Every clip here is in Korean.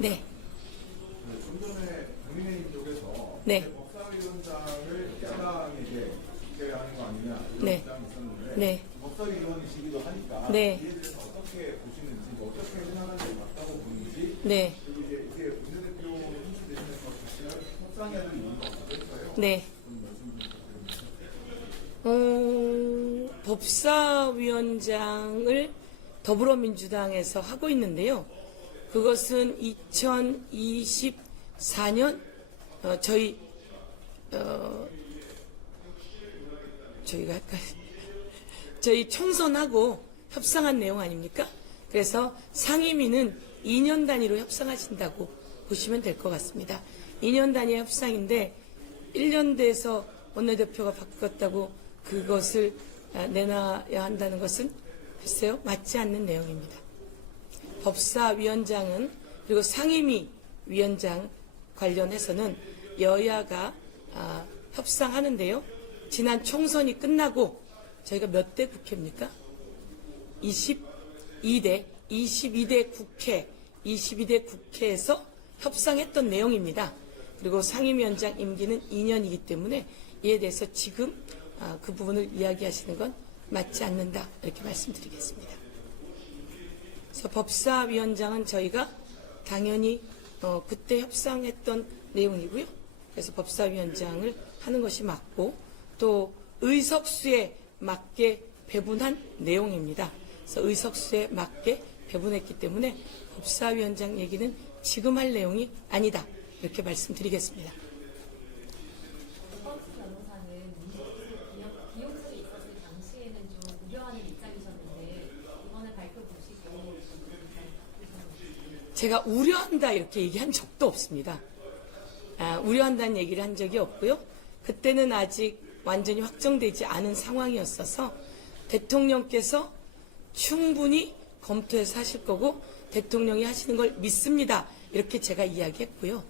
네. 좀 전에 국민의힘 쪽에서 네. 법사위원장을 야당에게 기대하는 거 아니냐 이런 네. 입장이 있었는데 네. 법사위원이시기도 하니까 네. 이에 대해서 어떻게 보시는지 어떻게 생각하는 게 맞다고 보는지 네. 그리고 이제 이게 원내대표 인수되시면서 같이 협상해야 될 이유가 어떨까요? 네. 좀 말씀 좀 부탁드립니다. 법사위원장을 더불어민주당에서 하고 있는데요. 그것은 2024년 저희가 할까요? 저희 총선하고 협상한 내용 아닙니까? 그래서 상임위는 2년 단위로 협상하신다고 보시면 될 것 같습니다. 2년 단위의 협상인데 1년 돼서 원내대표가 바뀌었다고 그것을 내놔야 한다는 것은 글쎄요, 맞지 않는 내용입니다. 법사위원장은 그리고 상임위 위원장 관련해서는 여야가 협상하는데요. 지난 총선이 끝나고 저희가 몇 대 국회입니까? 22대 국회에서 협상했던 내용입니다. 그리고 상임위원장 임기는 2년이기 때문에 이에 대해서 지금 그 부분을 이야기하시는 건 맞지 않는다 이렇게 말씀드리겠습니다. 그래서 법사위원장은 저희가 당연히 그때 협상했던 내용이고요. 그래서 법사위원장을 하는 것이 맞고 또 의석수에 맞게 배분한 내용입니다. 그래서 의석수에 맞게 배분했기 때문에 법사위원장 얘기는 지금 할 내용이 아니다 이렇게 말씀드리겠습니다. 헌수 변호사는 비용설이 있었을 당시에는 좀 우려하는 입장이셨는데 이번에 발표 보시고 제가 우려한다 이렇게 얘기한 적도 없습니다. 우려한다는 얘기를 한 적이 없고요. 그때는 아직 완전히 확정되지 않은 상황이었어서 대통령께서 충분히 검토해서 하실 거고 대통령이 하시는 걸 믿습니다. 이렇게 제가 이야기했고요.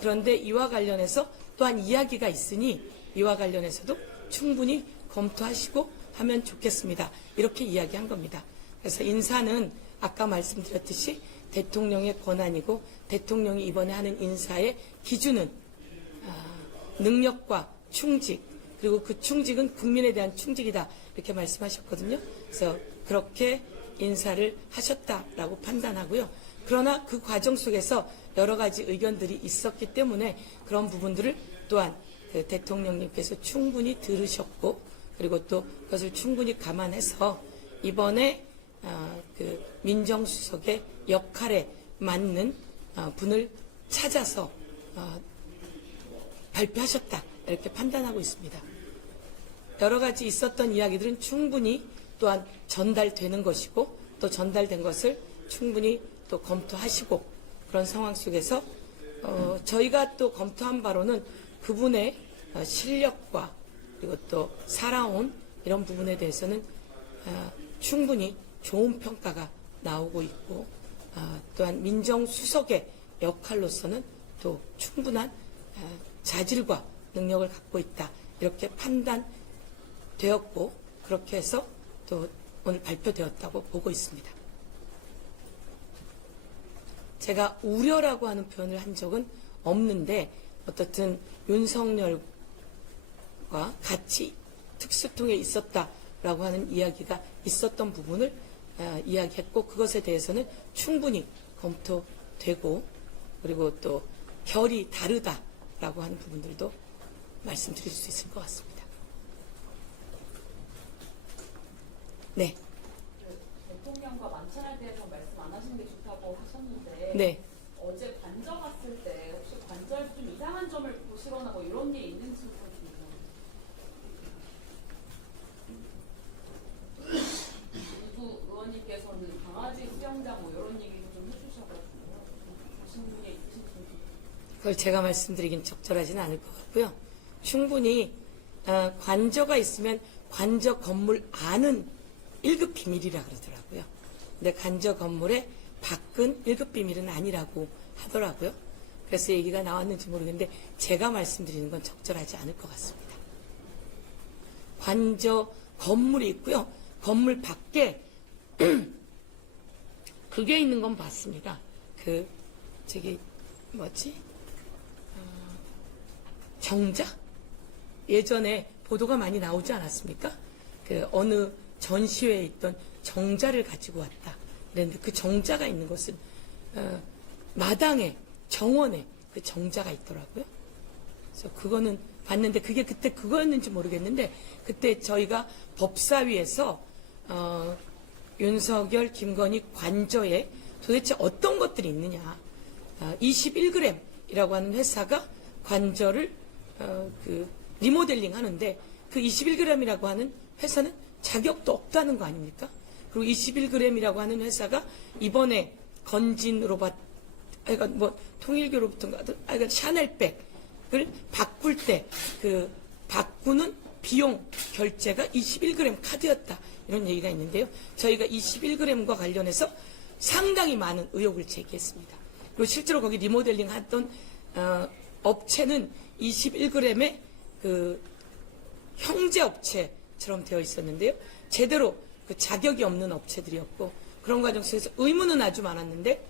그런데 이와 관련해서 또한 이야기가 있으니 이와 관련해서도 충분히 검토하시고 하면 좋겠습니다. 이렇게 이야기한 겁니다. 그래서 인사는 아까 말씀드렸듯이 대통령의 권한이고 대통령이 이번에 하는 인사의 기준은 능력과 충직 그리고 그 충직은 국민에 대한 충직이다 이렇게 말씀하셨거든요. 그래서 그렇게 인사를 하셨다라고 판단하고요. 그러나 그 과정 속에서 여러 가지 의견들이 있었기 때문에 그런 부분들을 또한 그 대통령님께서 충분히 들으셨고 그리고 또 그것을 충분히 감안해서 이번에 그 민정수석의 역할에 맞는 분을 찾아서 발표하셨다 이렇게 판단하고 있습니다. 여러 가지 있었던 이야기들은 충분히 또한 전달되는 것이고 또 전달된 것을 충분히 또 검토하시고 그런 상황 속에서 저희가 또 검토한 바로는 그분의 실력과 그리고 또 살아온 이런 부분에 대해서는 충분히 좋은 평가가 나오고 있고 또한 민정수석의 역할로서는 또 충분한 자질과 능력을 갖고 있다 이렇게 판단되었고 그렇게 해서 또 오늘 발표되었다고 보고 있습니다. 제가 우려라고 하는 표현을 한 적은 없는데 어떻든 윤석열과 같이 특수통에 있었다라고 하는 이야기가 있었던 부분을 이야기했고 그것에 대해서는 충분히 검토되고 그리고 또 결이 다르다라고 하는 부분들도 말씀드릴 수 있을 것 같습니다. 네. 대통령과 만찬에 대해서 말씀 안 하시는 게 좋다고 하셨는데 네. 어제 관저 갔을 때 혹시 관저에서 좀 이상한 점을 보시거나 뭐 이런 게 있는지 좀 누구 의원님께서는 강아지 수영장 뭐 이런 얘기도 좀 해주셔가지고 보시는 게 있으신지 그걸 제가 말씀드리긴 적절하지는 않을 것 같고요. 충분히 관저가 있으면 관저 건물 안은 1급 비밀이라 그러더라고요. 근데 관저 건물의 밖은 1급 비밀은 아니라고 하더라고요. 그래서 얘기가 나왔는지 모르겠는데 제가 말씀드리는 건 적절하지 않을 것 같습니다. 관저 건물이 있고요. 건물 밖에 그게 있는 건 봤습니다. 그 저기 뭐지? 정자? 예전에 보도가 많이 나오지 않았습니까? 그 어느 전시회에 있던 정자를 가지고 왔다. 그런데 그 정자가 있는 곳은 마당에 정원에 그 정자가 있더라고요. 그래서 그거는 봤는데 그게 그때 그거였는지 모르겠는데 그때 저희가 법사위에서 윤석열, 김건희 관저에 도대체 어떤 것들이 있느냐. 21g이라고 하는 회사가 관저를 그 리모델링 하는데 그 21g이라고 하는 회사는 자격도 없다는 거 아닙니까? 그리고 21g이라고 하는 회사가 이번에 건진으로 뭐 통일교로부터인가 샤넬백을 바꿀 때 그 바꾸는 비용 결제가 21g 카드였다. 이런 얘기가 있는데요. 저희가 21g과 관련해서 상당히 많은 의혹을 제기했습니다. 그리고 실제로 거기 리모델링 했던 업체는 21g의 그 형제 업체처럼 되어 있었는데요. 제대로 그 자격이 없는 업체들이었고 그런 과정 속에서 의문은 아주 많았는데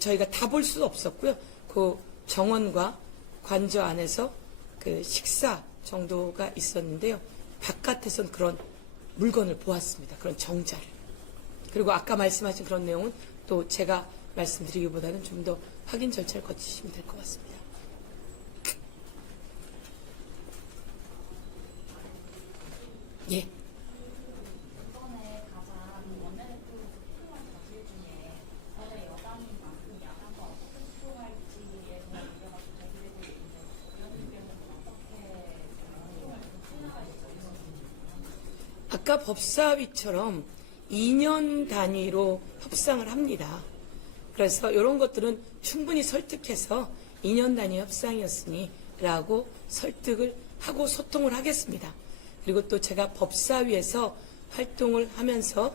저희가 다 볼 수 없었고요. 그 정원과 관저 안에서 그 식사 정도가 있었는데요. 바깥에선 그런 물건을 보았습니다. 그런 정자를. 그리고 아까 말씀하신 그런 내용은 또 제가 말씀드리기보다는 좀 더 확인 절차를 거치시면 될 것 같습니다. 예. 이번에 가장 원내대표 소통한 자질 중에 원래 여당인 만큼 야당과 어떻게 소통할지에 대한 우려가 좀 제기되고 있는데 의원님께서는 어떻게 수행할 예정이신가요? 아까 법사위처럼 2년 단위로 협상을 합니다. 그래서 이런 것들은 충분히 설득해서 2년 단위 협상이었으니 라고 설득을 하고 소통을 하겠습니다. 그리고 또 제가 법사위에서 활동을 하면서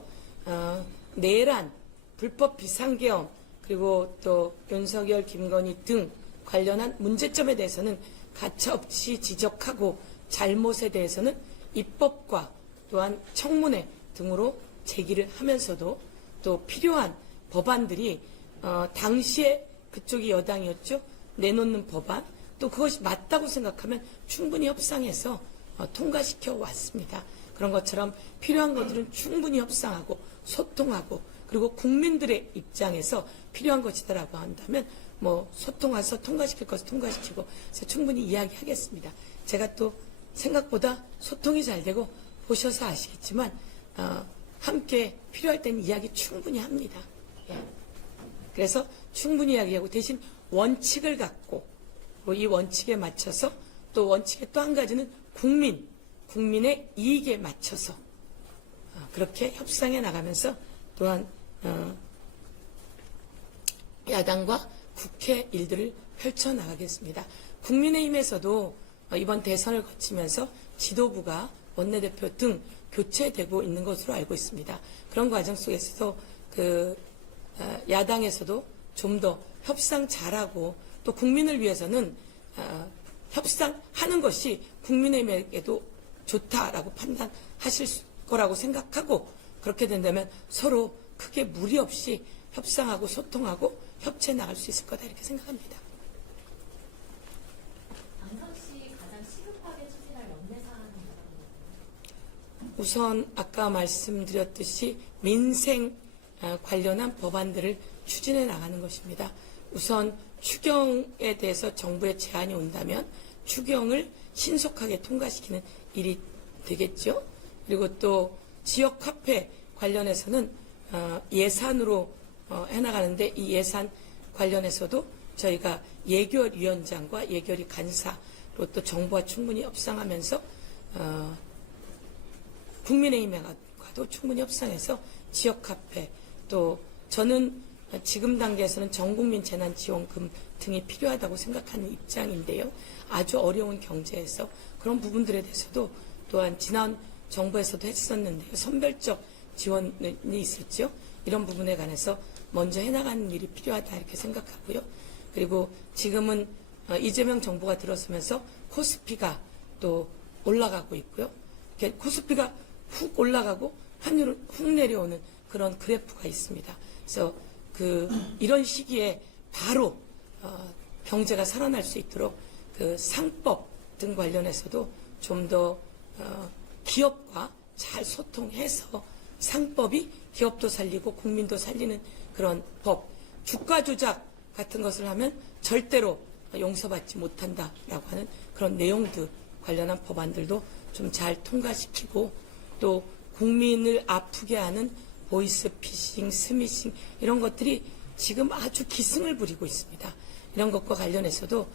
내란, 불법 비상계엄, 그리고 또 윤석열, 김건희 등 관련한 문제점에 대해서는 가차없이 지적하고 잘못에 대해서는 입법과 또한 청문회 등으로 제기를 하면서도 또 필요한 법안들이 당시에 그쪽이 여당이었죠. 내놓는 법안 또 그것이 맞다고 생각하면 충분히 협상해서 통과시켜 왔습니다. 그런 것처럼 필요한 것들은 충분히 협상하고 소통하고 그리고 국민들의 입장에서 필요한 것이다라고 한다면 뭐 소통해서 통과시킬 것을 통과시키고 그래서 충분히 이야기하겠습니다. 제가 또 생각보다 소통이 잘 되고 보셔서 아시겠지만 함께 필요할 때는 이야기 충분히 합니다. 예. 그래서 충분히 이야기하고 대신 원칙을 갖고 이 원칙에 맞춰서 또 원칙의 또 한 가지는 국민의 이익에 맞춰서 그렇게 협상해 나가면서 또한 야당과 국회 일들을 펼쳐나가겠습니다. 국민의힘에서도 이번 대선을 거치면서 지도부가 원내대표 등 교체되고 있는 것으로 알고 있습니다. 그런 과정 속에서도 야당에서도 좀 더 협상 잘하고 또 국민을 위해서는 협상하는 것이 국민의힘에게도 좋다라고 판단하실 거라고 생각하고 그렇게 된다면 서로 크게 무리 없이 협상하고 소통하고 협치해 나갈 수 있을 거다 이렇게 생각합니다. 당선시 가장 시급하게 추진할 연내 사안은 뭐라고 우선 아까 말씀드렸듯이 민생 관련한 법안들을 추진해 나가는 것입니다. 우선 추경에 대해서 정부의 제안이 온다면 추경을 신속하게 통과시키는 일이 되겠죠. 그리고 또 지역 화폐 관련해서는 예산으로 해나가는데 이 예산 관련해서도 저희가 예결위원장과 예결위 간사로 또 정부와 충분히 협상하면서 국민의힘과도 충분히 협상해서 지역 화폐 또 저는 지금 단계에서는 전국민 재난지원금 등이 필요하다고 생각하는 입장인데요. 아주 어려운 경제에서 그런 부분들에 대해서도 또한 지난 정부에서도 했었는데요. 선별적 지원이 있었죠. 이런 부분에 관해서 먼저 해나가는 일이 필요하다 이렇게 생각하고요. 그리고 지금은 이재명 정부가 들어서면서 코스피가 또 올라가고 있고요. 코스피가 훅 올라가고 환율은 훅 내려오는 그런 그래프가 있습니다. 그래서 이런 시기에 바로 경제가 살아날 수 있도록 그 상법 등 관련해서도 좀 더 기업과 잘 소통해서 상법이 기업도 살리고 국민도 살리는 그런 법, 주가 조작 같은 것을 하면 절대로 용서받지 못한다라고 하는 그런 내용들 관련한 법안들도 좀 잘 통과시키고, 또 국민을 아프게 하는 보이스피싱, 스미싱 이런 것들이 지금 아주 기승을 부리고 있습니다. 이런 것과 관련해서도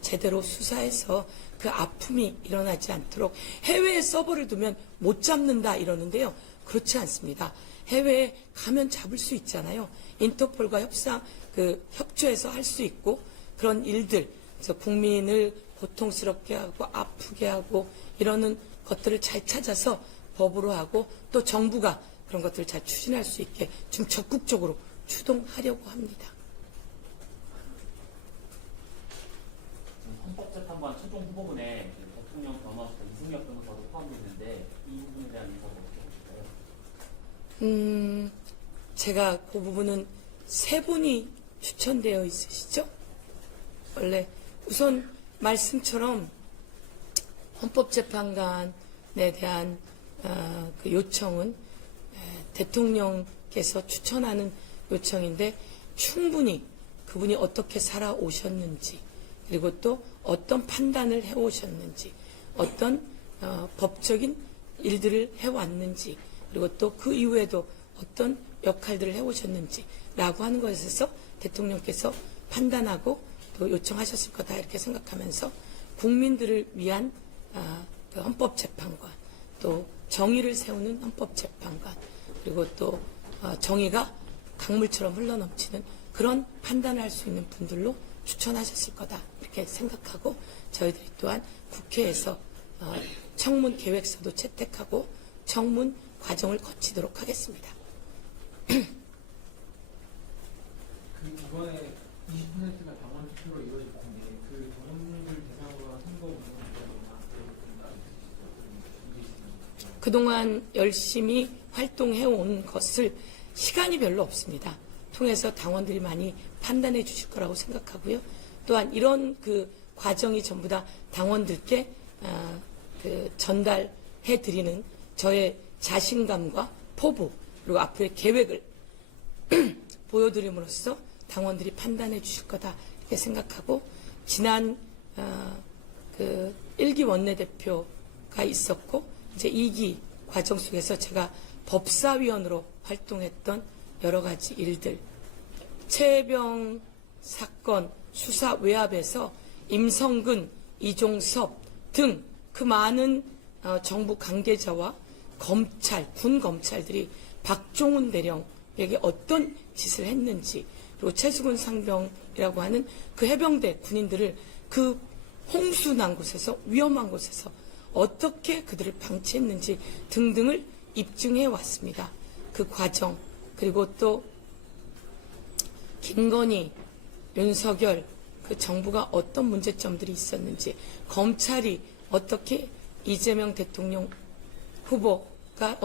제대로 수사해서 그 아픔이 일어나지 않도록, 해외에 서버를 두면 못 잡는다 이러는데요. 그렇지 않습니다. 해외에 가면 잡을 수 있잖아요. 인터폴과 협조해서 할 수 있고, 그런 일들, 그래서 국민을 고통스럽게 하고 아프게 하고 이러는 것들을 잘 찾아서 법으로 하고, 또 정부가 그런 것들을 잘 추진할 수 있게 좀 적극적으로 추동하려고 합니다. 헌법재판관 최종 후보군에 대통령 변호사 이승엽 변호사도 포함됐는데 이 부분에 대한 인사가 어떻게 보실까요? 제가 그 부분은 세 분이 추천되어 있으시죠? 원래 우선 말씀처럼 헌법재판관에 대한 그 요청은 대통령께서 추천하는 요청인데, 충분히 그분이 어떻게 살아오셨는지, 그리고 또 어떤 판단을 해오셨는지, 어떤 법적인 일들을 해왔는지, 그리고 또 그 이후에도 어떤 역할들을 해오셨는지 라고 하는 것에서 대통령께서 판단하고 또 요청하셨을 거다 이렇게 생각하면서, 국민들을 위한 그 헌법재판관, 또 정의를 세우는 헌법재판관, 그리고 또 정의가 강물처럼 흘러넘치는 그런 판단을 할 수 있는 분들로 추천하셨을 거다 이렇게 생각하고, 저희들이 또한 국회에서 청문 계획서도 채택하고 청문 과정을 거치도록 하겠습니다. 그 이번에 20%가 당원 투표로 이루어질 텐데, 그 당원들 대상으로 한 선거 운동이나 그동안 열심히 활동해온 것을 시간이 별로 없습니다. 통해서 당원들이 많이 판단해 주실 거라고 생각하고요. 또한 이런 그 과정이 전부 다 당원들께 그 전달해 드리는 저의 자신감과 포부, 그리고 앞으로의 계획을 보여드림으로써 당원들이 판단해 주실 거다 이렇게 생각하고, 지난 그 1기 원내대표가 있었고 이제 2기 과정 속에서 제가 법사위원으로 활동했던 여러 가지 일들, 최혜병 사건 수사 외압에서 임성근, 이종섭 등 그 많은 정부 관계자와 검찰, 군 검찰들이 박종훈 대령에게 어떤 짓을 했는지, 그리고 최수근 상병이라고 하는 그 해병대 군인들을 그 홍수 난 곳에서, 위험한 곳에서 어떻게 그들을 방치했는지 등등을 입증해 왔습니다. 그 과정, 그리고 또 김건희, 윤석열 그 정부가 어떤 문제점들이 있었는지, 검찰이 어떻게 이재명 대통령 후보가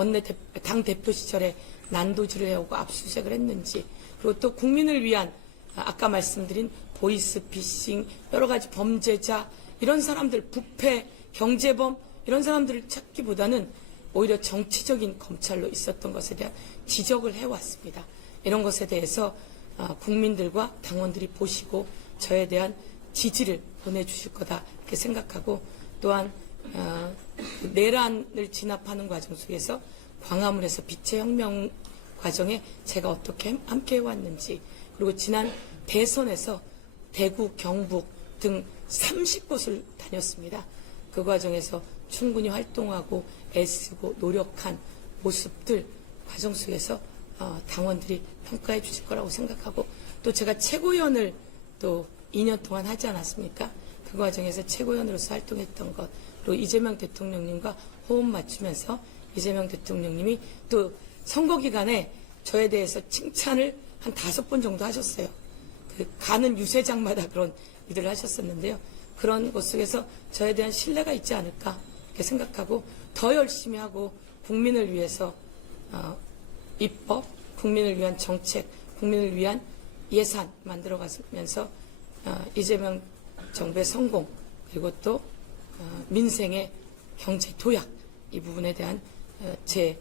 당대표 시절에 난도질을 해오고 압수수색을 했는지, 그리고 또 국민을 위한 아까 말씀드린 보이스피싱, 여러 가지 범죄자, 이런 사람들, 부패, 경제범 이런 사람들을 찾기보다는 오히려 정치적인 검찰로 있었던 것에 대한 지적을 해왔습니다. 이런 것에 대해서 국민들과 당원들이 보시고 저에 대한 지지를 보내주실 거다 이렇게 생각하고, 또한 내란을 진압하는 과정 속에서 광화문에서 빛의 혁명 과정에 제가 어떻게 함께 해왔는지, 그리고 지난 대선에서 대구, 경북 등 30곳을 다녔습니다. 그 과정에서 충분히 활동하고 애쓰고 노력한 모습들 과정 속에서 당원들이 평가해 주실 거라고 생각하고, 또 제가 최고위원을 또 2년 동안 하지 않았습니까? 그 과정에서 최고위원으로서 활동했던 것, 그리고 이재명 대통령님과 호흡 맞추면서 이재명 대통령님이 또 선거 기간에 저에 대해서 칭찬을 한 5번 정도 하셨어요. 그 가는 유세장마다 그런 일들을 하셨었는데요. 그런 것 속에서 저에 대한 신뢰가 있지 않을까 이렇게 생각하고, 더 열심히 하고 국민을 위해서 입법, 국민을 위한 정책, 국민을 위한 예산 만들어가면서 이재명 정부의 성공 그리고 또 민생의 경제 도약 이 부분에 대한 제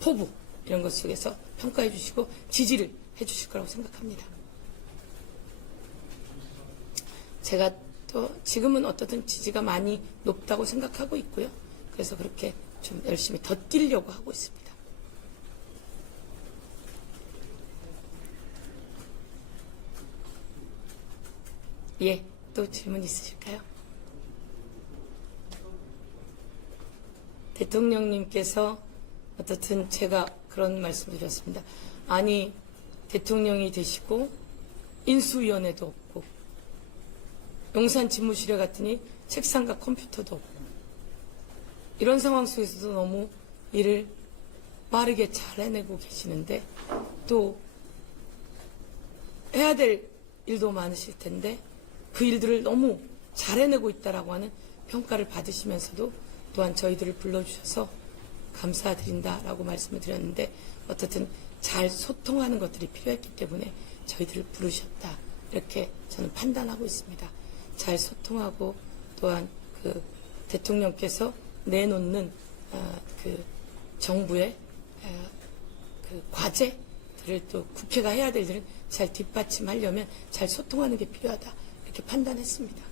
포부 이런 것 속에서 평가해 주시고 지지를 해 주실 거라고 생각합니다. 제가 또 지금은 어떻든 지지가 많이 높다고 생각하고 있고요. 그래서 그렇게 좀 열심히 더 뛰려고 하고 있습니다. 예, 또 질문 있으실까요? 대통령님께서 어떻든 제가 그런 말씀을 드렸습니다. 아니, 대통령이 되시고 인수위원회도 없고 용산 집무실에 갔더니 책상과 컴퓨터도 없고 이런 상황 속에서도 너무 일을 빠르게 잘 해내고 계시는데 또 해야 될 일도 많으실 텐데 그 일들을 너무 잘 해내고 있다라고 하는 평가를 받으시면서도 또한 저희들을 불러주셔서 감사드린다라고 말씀을 드렸는데 어떻든 잘 소통하는 것들이 필요했기 때문에 저희들을 부르셨다 이렇게 저는 판단하고 있습니다. 잘 소통하고 또한 그 대통령께서 내놓는 그 정부의 그 과제들을 또 국회가 해야 될 일을 잘 뒷받침하려면 잘 소통하는 게 필요하다 이렇게 판단했습니다.